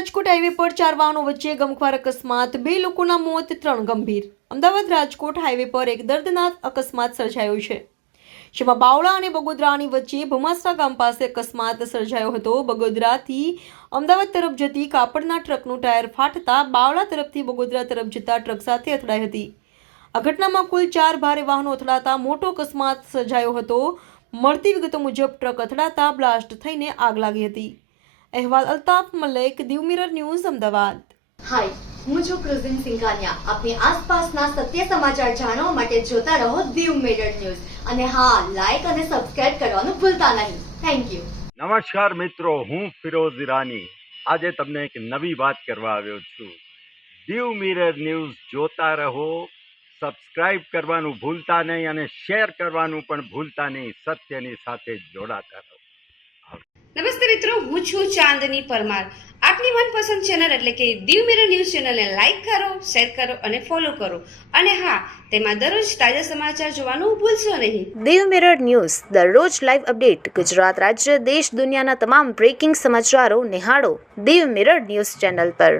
Rajkot highway પર 4 વાહનો વચ્ચે ગમખ્વાર અકસ્માત, 2 લોકોના મોત, 3 ગંભીર. અમદાવાદ રાજકોટ હાઈવે પર એક દર્દનાક અકસ્માત સર્જાયો છે, જેમાં બાવળા અને બગોદરાની વચ્ચે ભમાસરા ગામ પાસે અકસ્માત સર્જાયો હતો. બગોદરાથી અમદાવાદ તરફ જતી કાપડના ટ્રકનું ટાયર ફાટતા બાવળા તરફથી બગોદરા તરફ જતા ટ્રક સાથે અથડાઈ હતી. આ ઘટનામાં કુલ 4 ભારે વાહનો અથડાતા મોટો અકસ્માત સર્જાયો હતો. મળતી વિગતો મુજબ ટ્રક અથડાતા બ્લાસ્ટ થઈને આગ લાગી હતી. અહેવાલ અલ્તાફ મલેક, દીવ મિરર ન્યૂઝ, અમદાવાદ. હાય, હું છું ક્રુઝિન સિંઘાનિયા. આપની આસપાસના સત્ય સમાચાર જાણવા માટે જોતા રહો દીવ મિરર ન્યૂઝ. અને હા, લાઈક અને સબસ્ક્રાઇબ કરવાનું ભૂલતા નહીં. Thank you. નમસ્કાર મિત્રો, હું ફિરોઝ ઈરાની. આજે તમને એક નવી વાત કરવા આવ્યો છું. દીવ મિરર ન્યૂઝ જોતા રહો, સબસ્ક્રાઇબ કરવાનું ભૂલતા નહીં અને શેર કરવાનું પણ ભૂલતા નહીં. સત્યની સાથે જોડાતા રહો. નમસ્તે મિત્રો, હું છું ચાંદની પરમાર. આપની મનપસંદ ચેનલ એટલે કે દીવ મિરર ન્યૂઝ ચેનલને લાઈક કરો, શેર કરો અને ફોલો કરો. અને હા, તેમાં દરરોજ તાજા સમાચાર જોવાનું ભૂલશો નહીં. દીવ મિરર ન્યૂઝ દરરોજ લાઈવ અપડેટ, ગુજરાત રાજ્ય, દેશ, દુનિયાના તમામ બ્રેકિંગ સમાચારો નિહાળો દીવ મિરર ન્યૂઝ ચેનલ પર.